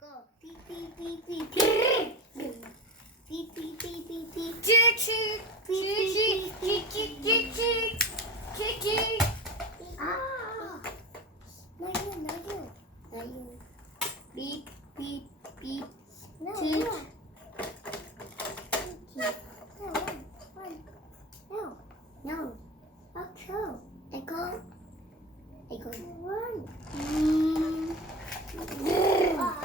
go. Beep, beep, beep, beep, beep. Beep, beep, beep, beep, beep. Choo choo. Choo choo. Choo choo choo choo. Choo choo. Ah! Not you, not you. Not you. Beep beep beep. No, Choo. no. No, one. No, no. Echo. Echo. Echo. One. Ah.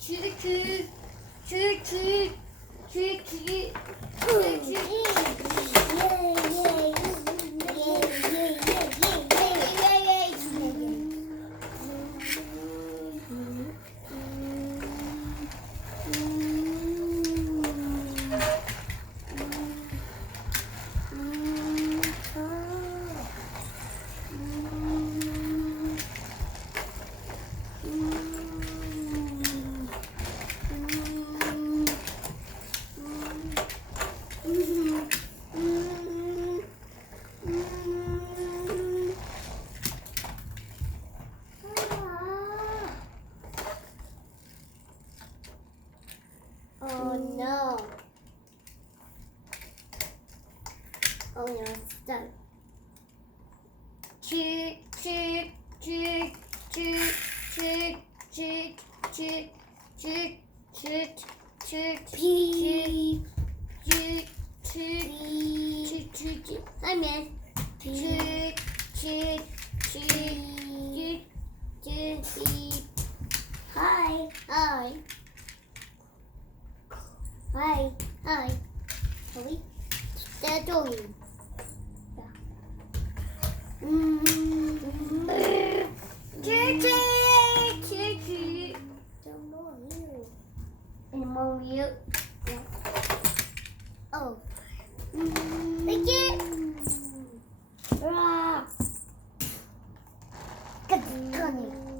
Choo choo. Choo choo. Choo choo. Choo choo. Yay, yay. Yay, yay, yay, yay, yay. Oh no. Oh no, it's done. Choo choo choo choo choo choo choo choo choo choo Pee. choo choo choo choo. Hi, man. Choo choo choo choo choo. Hi. Hi. Hi. Hi. Are we? They're doing. Choo choo choo choo. Don't know you. And more you. Oh. Like it. Ah. Good.